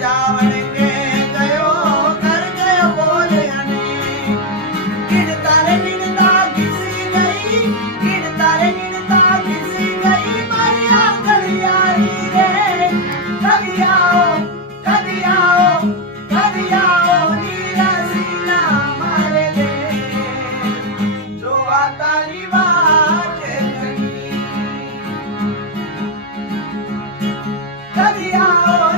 जावण के गयो कर गयो बोले अने किन तारे निंदा किसी गई किन तारे निंदा किसी गई मारिया गलियारी रे कभी आओ नीरा सीना मारे ले जो तारी बात कभी आओ